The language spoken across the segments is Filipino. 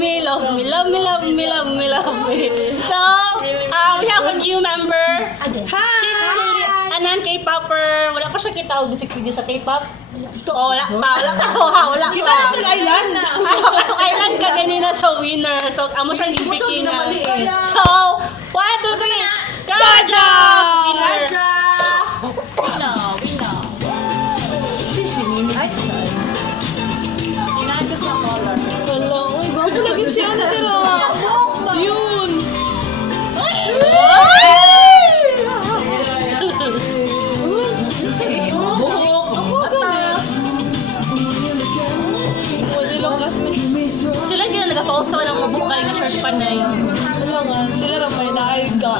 me, love me, love me, love me, love me, love me. So, we have a new member. Hi! She's really a non-K-popper. Wala pa siya kita og music video sa K-pop. Oh, wala pa. Wala Kita na sa island. Kailan ka ganina sa winner. So, amo siyang gipiking na. So, 1, 2, 3. Kaja! Winner! Inagas na color. Wala, uy, gago lagi siya na tira. Yun. Sila din nag-post sa ng mabukay na shirt panay. Kailangan, sila rin may naiga.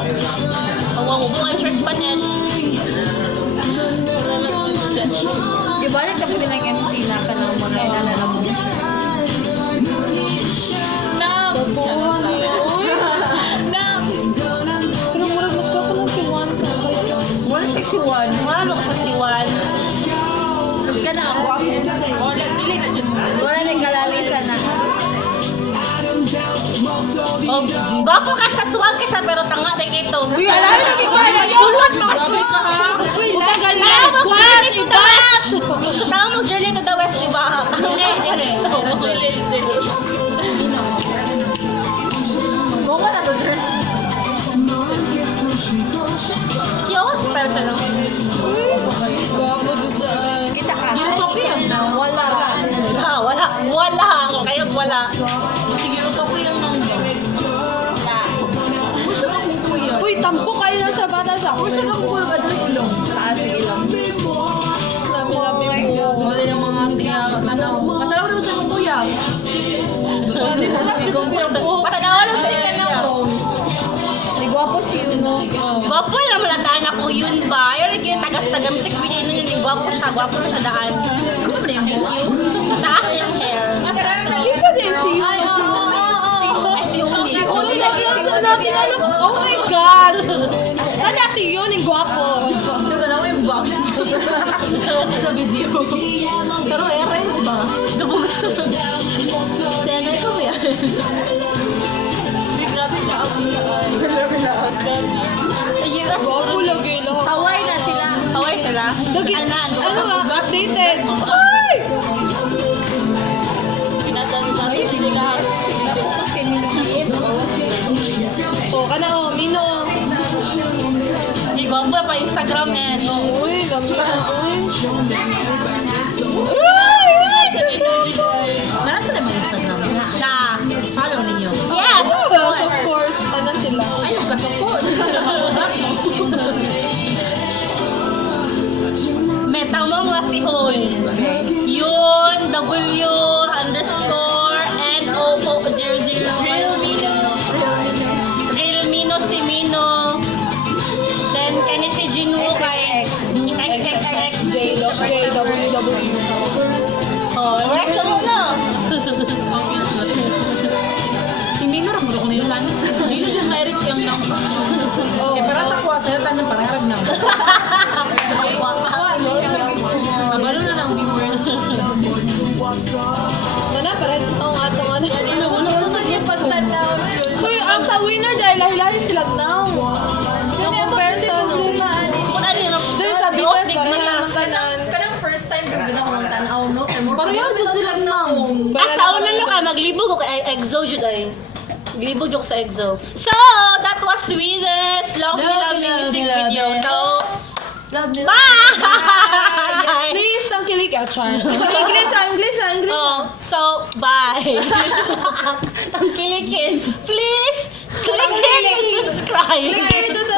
Ang mabukay shirt panay. Ibalik ka po din ang MP na ka ng mga inalala mo na siya. Tabuhan niyo. Pero murag mas ka po ng siwan sa kaya. Wala siya si Juan. Wala ko siya si Juan. Ka na ako. Wala, dili na dyan. Wala na kalalisa na. Oh, gwapo ka siya, suwag ka siya, pero tanga na ito. Uy, alam mo naging ba? Tulad mo ka ha? Huwag ganyan. What? Bash! Kasama mo journey to the west, di ba? Bunga na to, journey. Cute, style sa lang. Gwapo dyan siya. Kita ka. Yung topi yan na wala. Wala. Kayo wala. Sige, yung topi yan nang uy, tampo kayo na sa bata siya. Kung siya kang kuya ka doon ilong. Taas ang ilong. Lami-lami mo. Wala yung mga tinatanaw. Matalaw daw sa mga kuya. Patanawa lang siya ka na. Gwapo si yun, no? Gwapo na malataan ako yun ba? Yung naging taga-music video na yun, gwapo na siya daan. Ano ba yung hair? Taas yung hair. Kinsa din si yun? Si Uli lagi yun sa natin. Oh my God! Sana si yun yung gwapo. Dalawa yung box. Sa video. Pero arrange ba? Dubos. Siya na ito ba yan? Grabe na ako. US Gwapo lagi lang. Hawaii na sila. Hawaii sila? Lagi, ano nga, updated. Ay! Pinadalo na sa sila ka. Tapos kay Minigit. O, kana o, Mino. May gwapo pa Instagram and Uy, lami na. Uy. Marasa na ba Instagram? Siya. Follow ninyo. Yes! Yes, of course. Tanan sila. Ayun, kasapot. Meta mo nga si Hon. Yun, W underscore N-O-0-0. Real Mino si Mino. Then, kani si Jinwoo kay XXX. JWW. Oh, rest mo na. Si Mino rin mo na yun. Dili dyan may risk yung lang. Kaya para sa kuha sa'yo, tanong parang na. Mabalo na lang viewers. Sana parang ang atong ano. Ano sa niya pagtanaw. Uy, ang sa winner dahil lahi-lahi sila now. Yung comparison. Doon sa BTS parang naman tanan. Kanang first time ka ganda ko ng tanaw, no? Parang yun dyan sila now. Sa una nyo ka, maglibog ko kay EXO jud ay. Maglibog ko sa EXO. So, that was winners. Lovely music video. So, bye! Please, ang kilig out, Char. English. Oh, so, bye. Tangkilikin. Please, click and subscribe. Ito sa